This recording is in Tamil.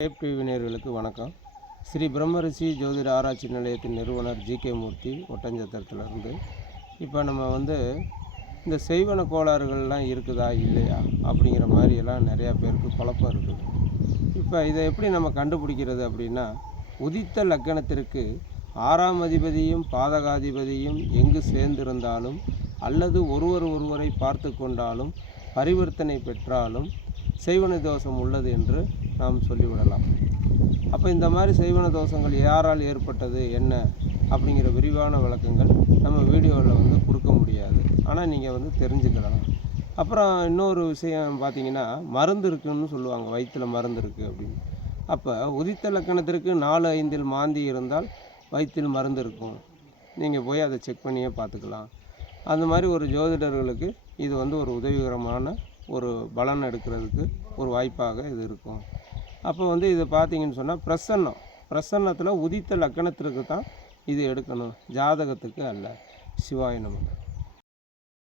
டேப் டிவி நேர்களுக்கு வணக்கம். ஸ்ரீ பிரம்மரிஷி ஜோதிட ஆராய்ச்சி நிலையத்தின் நிறுவனர் ஜி கே மூர்த்தி ஒட்டஞ்சத்திரத்துலேருந்து. இப்போ நம்ம வந்து இந்த செய்வன கோளாறுகள்லாம் இருக்குதா இல்லையா அப்படிங்கிற மாதிரியெல்லாம் நிறையா பேருக்கு குழப்பம் இருக்குது. இப்போ இதை எப்படி நம்ம கண்டுபிடிக்கிறது அப்படின்னா உதித்த லக்கணத்திற்கு ஆறாம் அதிபதியும் பாதகாதிபதியும் எங்கு சேர்ந்திருந்தாலும் அல்லது ஒருவர் ஒருவரை பார்த்து கொண்டாலும் பரிவர்த்தனை பெற்றாலும் செய்வன தோஷம் உள்ளது என்று நாம் சொல்லிவிடலாம். அப்போ இந்த மாதிரி செய்வன தோஷங்கள் யாரால் ஏற்பட்டது என்ன அப்படிங்கிற விரிவான விளக்கங்கள் நம்ம வீடியோவில் வந்து கொடுக்க முடியாது. ஆனால் நீங்கள் வந்து தெரிஞ்சுக்கலாம். அப்புறம் இன்னொரு விஷயம் பார்த்தீங்கன்னா மருந்து இருக்குன்னு சொல்லுவாங்க வயிற்றில் மருந்து இருக்குது அப்படின்னு. அப்போ உதித்த லக்கணத்திற்கு நாலு ஐந்தில் மாந்தி இருந்தால் வயிற்றில் மருந்து இருக்கும். நீங்கள் போய் அதை செக் பண்ணியே பார்த்துக்கலாம் அந்த மாதிரி ஒரு ஜோதிடர்களுக்கு இது வந்து ஒரு உதவிகரமான ஒரு பலன் எடுக்கிறதுக்கு ஒரு வாய்ப்பாக இது இருக்கும். அப்போ வந்து இதை பார்த்தீங்கன்னு சொன்னால் பிரசன்னம். பிரசன்னத்தில் உதித்த லக்கணத்திற்கு தான் இது எடுக்கணும். ஜாதகத்துக்கு அல்ல. சிவாய நமக்கு